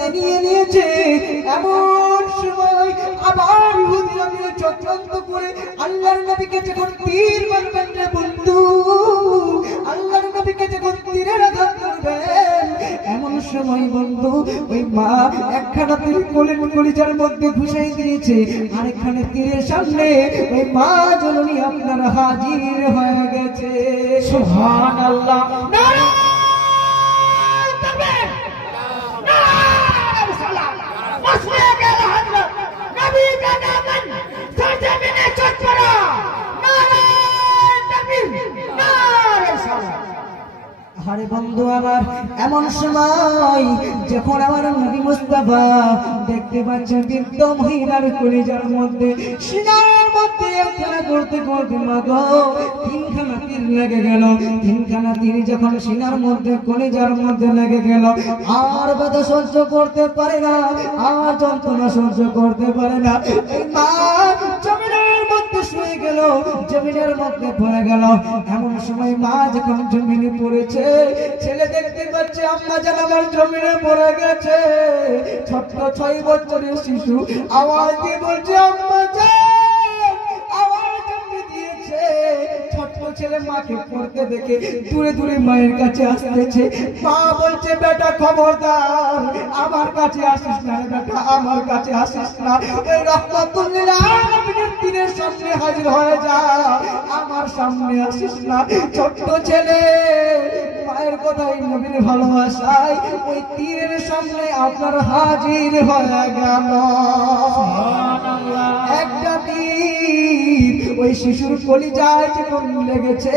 মধ্যে নিয়ে নিয়েছে। এমন সময় আবার ইহুদিরা মিলে চক্রান্ত করে আল্লাহর নবীকে যখন তীর মারবেন রে বন্ধু, আল্লাহর নবীকে যখন তীরের আঘাত করবেন, এমন সময় বন্ধু ওই মা একখানা তীর কলিজার মধ্যে ঘুষাই দিয়েছে, আরেকখানে তীরের সামনে ওই মা জননী আপনার হাজির হয়ে গেছে। সুবহানাল্লাহ। আরে বন্ধু আমার, এমন সময় যখন আমার নবী মুস্তাফা দেখতে পাচ্ছেন বৃদ্ধ মহিলার কলিজার মধ্যে সিনার মধ্যে একখানা করতে করতে মাগো তিনখানা তীর লেগে গেল। তিনখানা তীর যখন সিনার মধ্যে কলিজার মধ্যে লেগে গেল, আর ব্যথা সহ্য করতে পারে না, আর যন্ত্রণা সহ্য করতে পারে না। এই মা জমিনের মধ্যে শুয়ে গেল, জমিনের মধ্যে পড়ে গেল। এমন সময় মা যখন জমিনে পড়েছে, ছেলে দেখতে পাচ্ছে আম্মা যেন আমার জমিনে পড়ে গেছে। ছোট্ট 6 বছরের শিশু আওয়াজ দিয়ে বলছে আম্মা যান, আওয়াজ দিয়েছে। ছোট্ট ছেলে মাকে পড়তে দেখে দূরে দূরে মায়ের কাছে আসতেছে। মা বলছে বেটা খবরদার, আমার কাছে আসিস না রে বেটা, আমার কাছে আসিস না। এই রহমাতুল্লিল আলামিনের তীরের সামনে হাজির হয়ে যা, আমার সামনে আসিস না। ছোট্ট ছেলে মায়ের কথাই নবীর ভালোবাসায় ওই তীরের সামনে আপনার হাজির হয়ে গেল। একটা তীর ওই শিশুর কলিজায় যখন লেগেছে,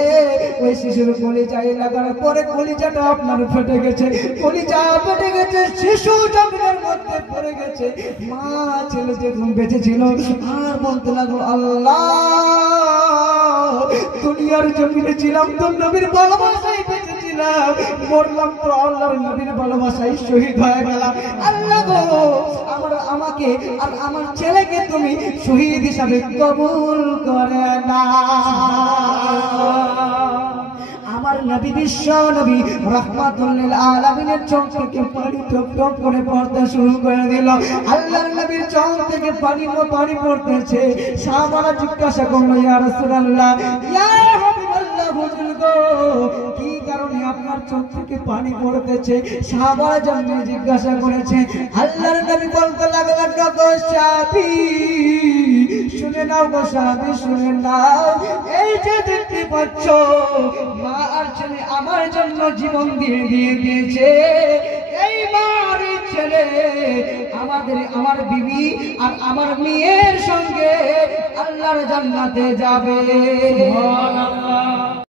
ওই শিশুর কলিজায় লাগার পরে কলিজাটা আপনার ফেটে গেছে, কলিজা ফেটে গেছে, শিশু জমিনের মধ্যে পড়ে গেছে। মা ছেলে যখন বেঁচে ছিল আর বলতে লাগলো আল্লাহ, দুনিয়ার জমিনে ছিলাম তো নবীর ভালোবাসায় বেঁচে ছিলাম, মরলাম তো আল্লাহর নবীর ভালোবাসায় শহীদ হয়ে গেলাম। আল্লাহ গো, আমাকে আর আমার ছেলেকে তুমি শহীদ হিসাবে কবুল করে না। আমার নবী বিশ্ব নবী রাহমাতুল্লিল আলামিনের চোখ থেকে পানি টপ টপ করে পড়তে শুরু করে দিল। আল্লাহর নবীর চোখ থেকে পানি পড়তেছে। সাহাবারা জিজ্ঞাসা করলো ইয়া রাসূলুল্লাহ, ইয়া হাবিবাল্লাহ, হুজুর গো কি কারণে আপনার চোখ থেকে পানি পড়তেছে? সাহাবারা জন্য জিজ্ঞাসা করেছে। আল্লাহর নবী বলতে লাগলেন গো সাহাবী, শুনে নাও গো সাহাবী, শুনে নাও, এই যে দেখতে পাচ্ছ মা আর ছেলে আমার জন্য জীবন দিয়ে দিয়েছে। এই মার ছেলে আমার বিবি আর আমার মেয়ের সঙ্গে আল্লাহর জান্নাতে যাবে। সুবহানাল্লাহ।